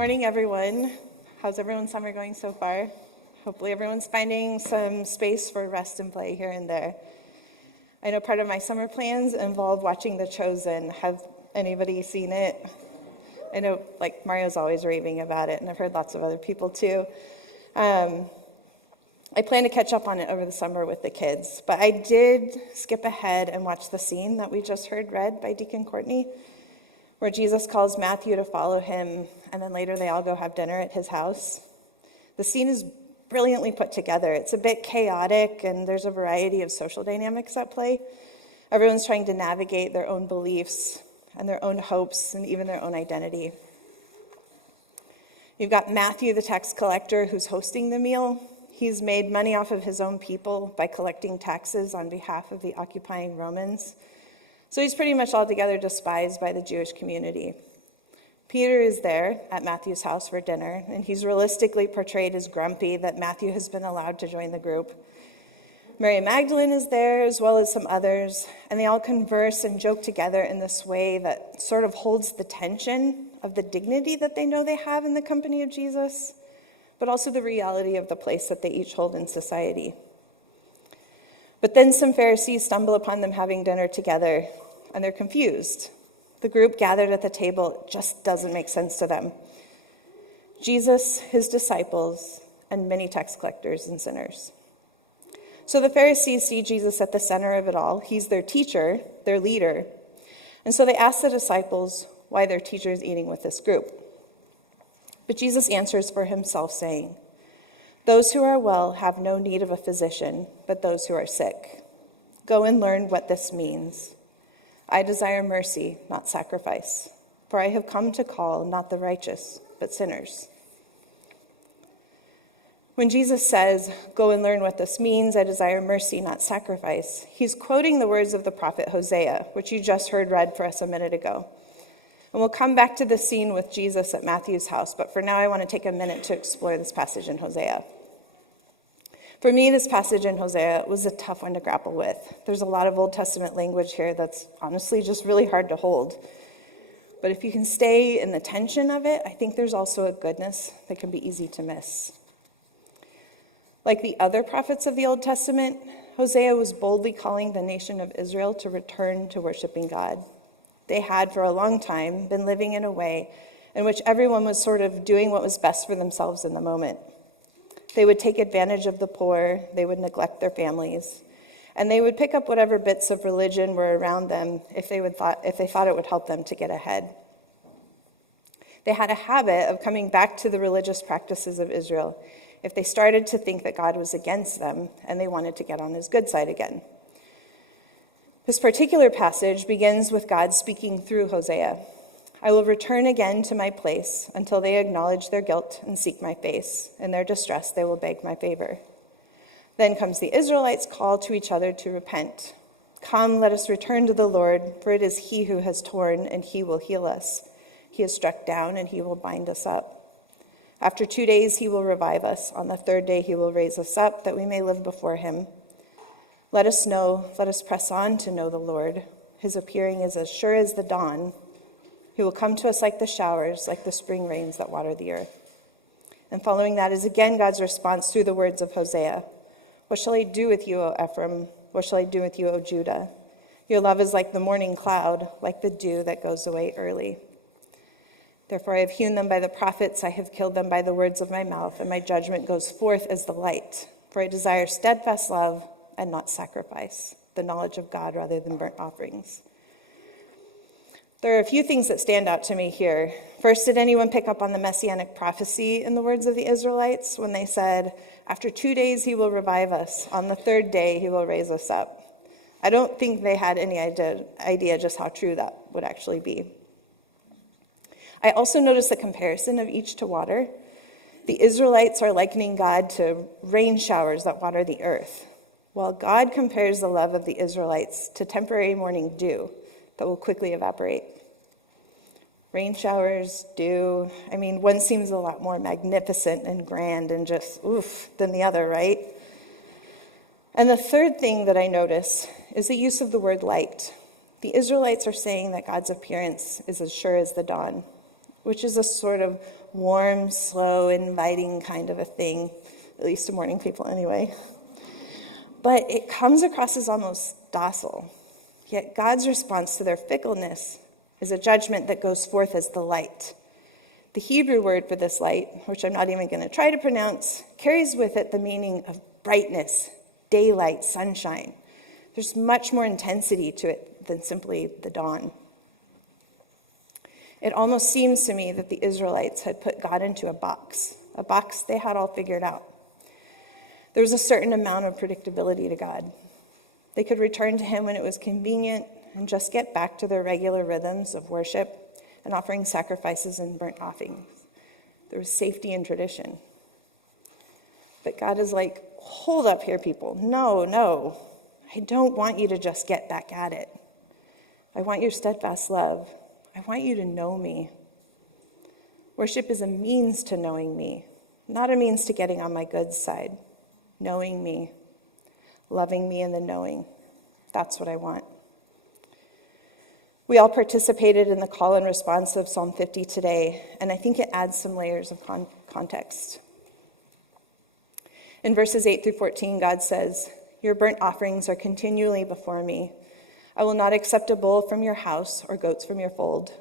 Morning, everyone. How's everyone's summer going so far? Hopefully everyone's finding some space for rest and play here and there. I know part of my summer plans involve watching The Chosen. Have anybody seen it? I know, Mario's always raving about it, and I've heard lots of other people too. I plan to catch up on it over the summer with the kids, but I did skip ahead and watch the scene that we just heard read by Deacon Courtney, where Jesus calls Matthew to follow him, and then later they all go have dinner at his house. The scene is brilliantly put together. It's a bit chaotic, and there's a variety of social dynamics at play. Everyone's trying to navigate their own beliefs and their own hopes and even their own identity. You've got Matthew, the tax collector, who's hosting the meal. He's made money off of his own people by collecting taxes on behalf of the occupying Romans. So he's pretty much altogether despised by the Jewish community. Peter is there at Matthew's house for dinner, and he's realistically portrayed as grumpy that Matthew has been allowed to join the group. Mary Magdalene is there, as well as some others, and they all converse and joke together in this way that sort of holds the tension of the dignity that they know they have in the company of Jesus, but also the reality of the place that they each hold in society. But then some Pharisees stumble upon them having dinner together, and they're confused. The group gathered at the table just doesn't make sense to them. Jesus, his disciples, and many tax collectors and sinners. So the Pharisees see Jesus at the center of it all. He's their teacher, their leader. And so they ask the disciples why their teacher is eating with this group. But Jesus answers for himself, saying, "Those who are well have no need of a physician, but those who are sick. Go and learn what this means. I desire mercy, not sacrifice, for I have come to call not the righteous, but sinners." When Jesus says, "Go and learn what this means, I desire mercy, not sacrifice," he's quoting the words of the prophet Hosea, which you just heard read for us a minute ago. And we'll come back to the scene with Jesus at Matthew's house, but for now I want to take a minute to explore this passage in Hosea. For me, this passage in Hosea was a tough one to grapple with. There's a lot of Old Testament language here that's honestly just really hard to hold. But if you can stay in the tension of it, I think there's also a goodness that can be easy to miss. Like the other prophets of the Old Testament, Hosea was boldly calling the nation of Israel to return to worshiping God. They had, for a long time, been living in a way in which everyone was sort of doing what was best for themselves in the moment. They would take advantage of the poor, they would neglect their families, and they would pick up whatever bits of religion were around them if they thought it would help them to get ahead. They had a habit of coming back to the religious practices of Israel if they started to think that God was against them and they wanted to get on his good side again. This particular passage begins with God speaking through Hosea. "I will return again to my place until they acknowledge their guilt and seek my face. In their distress, they will beg my favor." Then comes the Israelites' call to each other to repent. "Come, let us return to the Lord, for it is he who has torn, and he will heal us. He has struck down, and he will bind us up. After 2 days, he will revive us. On the third day, he will raise us up, that we may live before him. Let us press on to know the Lord. His appearing is as sure as the dawn. He will come to us like the showers, like the spring rains that water the earth." And following that is again God's response through the words of Hosea. "What shall I do with you, O Ephraim? What shall I do with you, O Judah? Your love is like the morning cloud, like the dew that goes away early. Therefore I have hewn them by the prophets, I have killed them by the words of my mouth, and my judgment goes forth as the light. For I desire steadfast love and not sacrifice, the knowledge of God rather than burnt offerings." There are a few things that stand out to me here. First, did anyone pick up on the messianic prophecy in the words of the Israelites when they said, "After 2 days he will revive us. On the third day he will raise us up"? I don't think they had any idea just how true that would actually be. I also noticed the comparison of each to water. The Israelites are likening God to rain showers that water the earth, while God compares the love of the Israelites to temporary morning dew that will quickly evaporate. Rain showers, dew, one seems a lot more magnificent and grand and just oof than the other, right? And the third thing that I notice is the use of the word light. The Israelites are saying that God's appearance is as sure as the dawn. which is a sort of warm, slow, inviting kind of a thing, at least to morning people anyway. But it comes across as almost docile. Yet God's response to their fickleness is a judgment that goes forth as the light. The Hebrew word for this light, which I'm not even going to try to pronounce, carries with it the meaning of brightness, daylight, sunshine. There's much more intensity to it than simply the dawn. It almost seems to me that the Israelites had put God into a box they had all figured out. There was a certain amount of predictability to God. They could return to him when it was convenient and just get back to their regular rhythms of worship and offering sacrifices and burnt offerings. There was safety in tradition. But God is like, hold up here, people. No, I don't want you to just get back at it. I want your steadfast love. I want you to know me. Worship is a means to knowing me, not a means to getting on my good side. Knowing me, loving me in the knowing. That's what I want. We all participated in the call and response of Psalm 50 today, and I think it adds some layers of context. In verses 8 through 14, God says, "Your burnt offerings are continually before me. I will not accept a bull from your house or goats from your fold.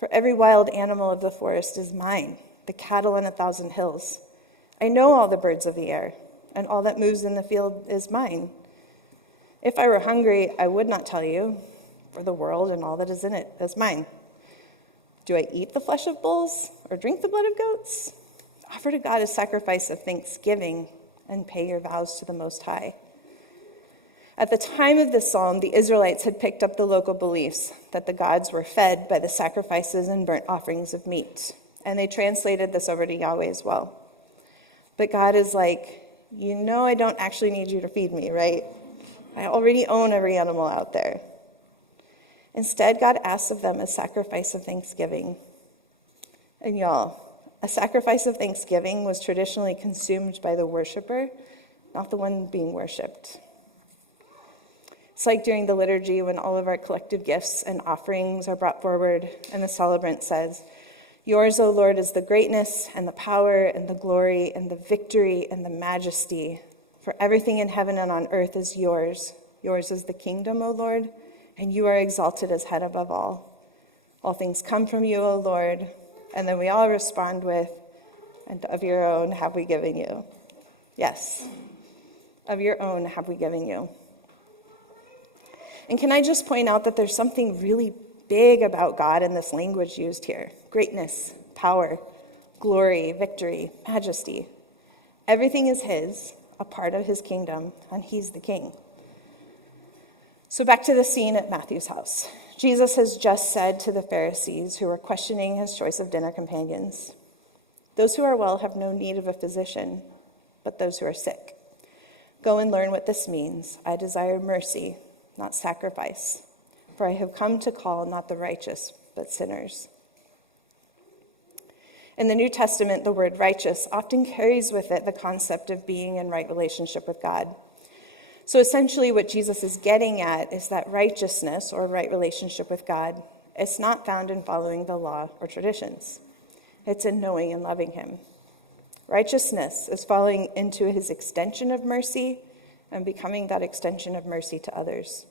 For every wild animal of the forest is mine, the cattle on 1,000 hills. I know all the birds of the air, and all that moves in the field is mine. If I were hungry, I would not tell you, for the world and all that is in it is mine. Do I eat the flesh of bulls or drink the blood of goats? Offer to God a sacrifice of thanksgiving and pay your vows to the Most High." At the time of this psalm, the Israelites had picked up the local beliefs that the gods were fed by the sacrifices and burnt offerings of meat, and they translated this over to Yahweh as well. But God is like, I don't actually need you to feed me, right? I already own every animal out there. Instead, God asks of them a sacrifice of thanksgiving. And y'all, a sacrifice of thanksgiving was traditionally consumed by the worshiper, not the one being worshipped. It's like during the liturgy when all of our collective gifts and offerings are brought forward, and the celebrant says, "Yours, O Lord, is the greatness and the power and the glory and the victory and the majesty. For everything in heaven and on earth is yours. Yours is the kingdom, O Lord, and you are exalted as head above all. All things come from you, O Lord." And then we all respond with, "And of your own have we given you." Yes, of your own have we given you. And can I just point out that there's something really big about God in this language used here? Greatness, power, glory, victory, majesty. Everything is his, a part of his kingdom, and he's the king. So back to the scene at Matthew's house. Jesus has just said to the Pharisees who were questioning his choice of dinner companions, "Those who are well have no need of a physician, but those who are sick. Go and learn what this means. I desire mercy, not sacrifice, for I have come to call not the righteous, but sinners." In the New Testament, the word righteous often carries with it the concept of being in right relationship with God. So essentially what Jesus is getting at is that righteousness, or right relationship with God, is not found in following the law or traditions. It's in knowing and loving him. Righteousness is falling into his extension of mercy and becoming that extension of mercy to others.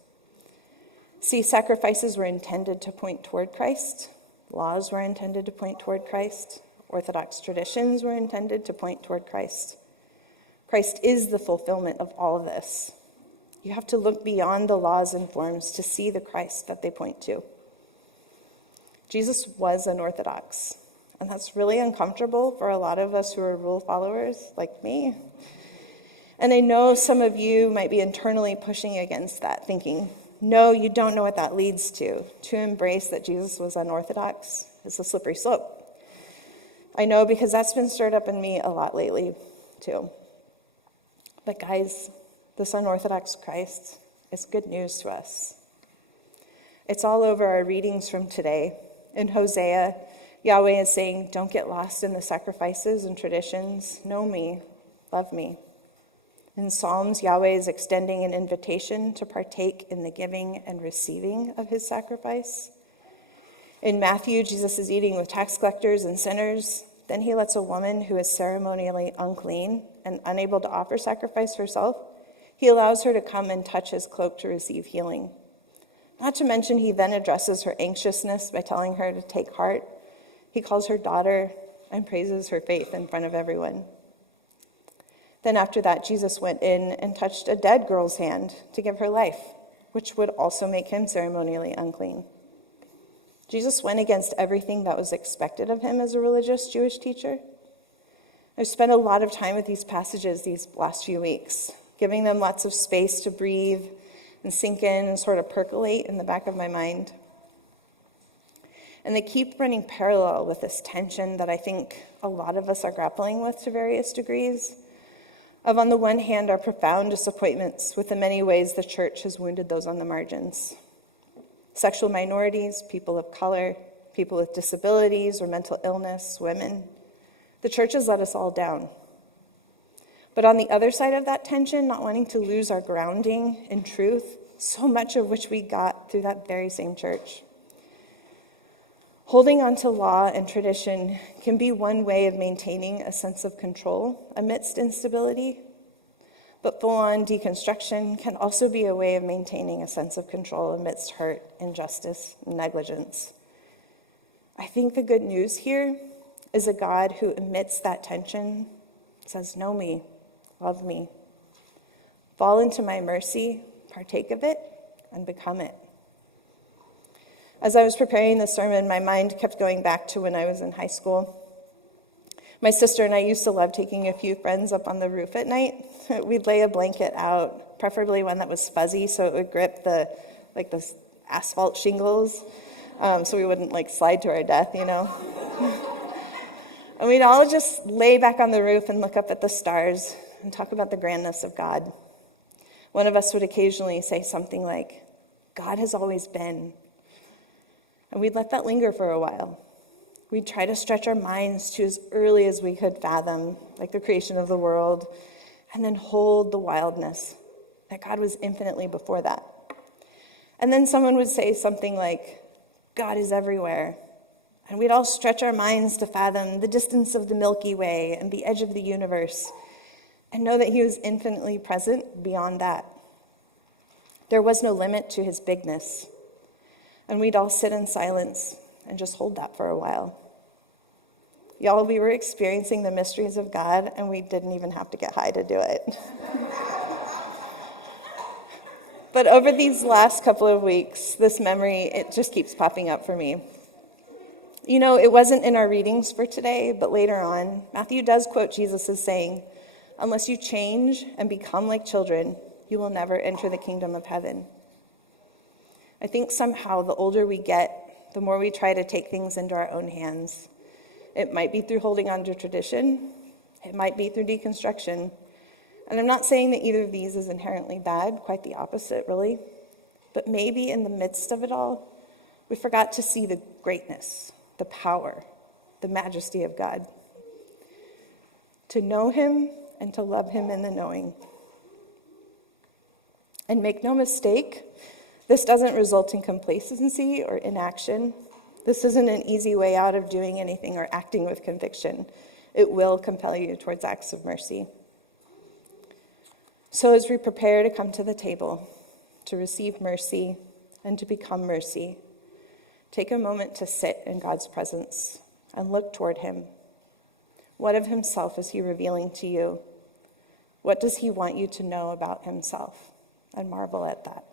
See, sacrifices were intended to point toward Christ. Laws were intended to point toward Christ. Orthodox traditions were intended to point toward Christ. Christ is the fulfillment of all of this. You have to look beyond the laws and forms to see the Christ that they point to. Jesus was unorthodox, and that's really uncomfortable for a lot of us who are rule followers like me. And I know some of you might be internally pushing against that, thinking, no, you don't know what that leads to. To embrace that Jesus was unorthodox is a slippery slope. I know, because that's been stirred up in me a lot lately, too. But guys, this unorthodox Christ is good news to us. It's all over our readings from today. In Hosea, Yahweh is saying, don't get lost in the sacrifices and traditions. Know me, love me. In Psalms, Yahweh is extending an invitation to partake in the giving and receiving of his sacrifice. In Matthew, Jesus is eating with tax collectors and sinners. Then he lets a woman who is ceremonially unclean and unable to offer sacrifice herself, he allows her to come and touch his cloak to receive healing. Not to mention, he then addresses her anxiousness by telling her to take heart. He calls her daughter and praises her faith in front of everyone. Then after that, Jesus went in and touched a dead girl's hand to give her life, which would also make him ceremonially unclean. Jesus went against everything that was expected of him as a religious Jewish teacher. I've spent a lot of time with these passages these last few weeks, giving them lots of space to breathe and sink in and sort of percolate in the back of my mind. And they keep running parallel with this tension that I think a lot of us are grappling with to various degrees, of on the one hand our profound disappointments with the many ways the church has wounded those on the margins. Sexual minorities, people of color, people with disabilities or mental illness, women. The church has let us all down. But on the other side of that tension, not wanting to lose our grounding in truth, so much of which we got through that very same church. Holding on to law and tradition can be one way of maintaining a sense of control amidst instability, but full-on deconstruction can also be a way of maintaining a sense of control amidst hurt, injustice, and negligence. I think the good news here is a God who, amidst that tension, says, know me, love me, fall into my mercy, partake of it, and become it. As I was preparing this sermon, my mind kept going back to when I was in high school. My sister and I used to love taking a few friends up on the roof at night. We'd lay a blanket out, preferably one that was fuzzy so it would grip the asphalt shingles, so we wouldn't slide to our death, And we'd all just lay back on the roof and look up at the stars and talk about the grandness of God. One of us would occasionally say something like, God has always been. And we'd let that linger for a while. We'd try to stretch our minds to as early as we could fathom, like the creation of the world, and then hold the wildness that God was infinitely before that. And then someone would say something like, God is everywhere. And we'd all stretch our minds to fathom the distance of the Milky Way and the edge of the universe, and know that he was infinitely present beyond that. There was no limit to his bigness. And we'd all sit in silence and just hold that for a while. Y'all, we were experiencing the mysteries of God, and we didn't even have to get high to do it. But over these last couple of weeks, this memory, it just keeps popping up for me. It wasn't in our readings for today, but later on, Matthew does quote Jesus as saying, unless you change and become like children, you will never enter the kingdom of heaven. I think somehow the older we get, the more we try to take things into our own hands. It might be through holding on to tradition. It might be through deconstruction. And I'm not saying that either of these is inherently bad, quite the opposite, really. But maybe in the midst of it all, we forgot to see the greatness, the power, the majesty of God. To know him and to love him in the knowing. And make no mistake, this doesn't result in complacency or inaction. This isn't an easy way out of doing anything or acting with conviction. It will compel you towards acts of mercy. So as we prepare to come to the table, to receive mercy and to become mercy, take a moment to sit in God's presence and look toward him. What of himself is he revealing to you? What does he want you to know about himself? And marvel at that.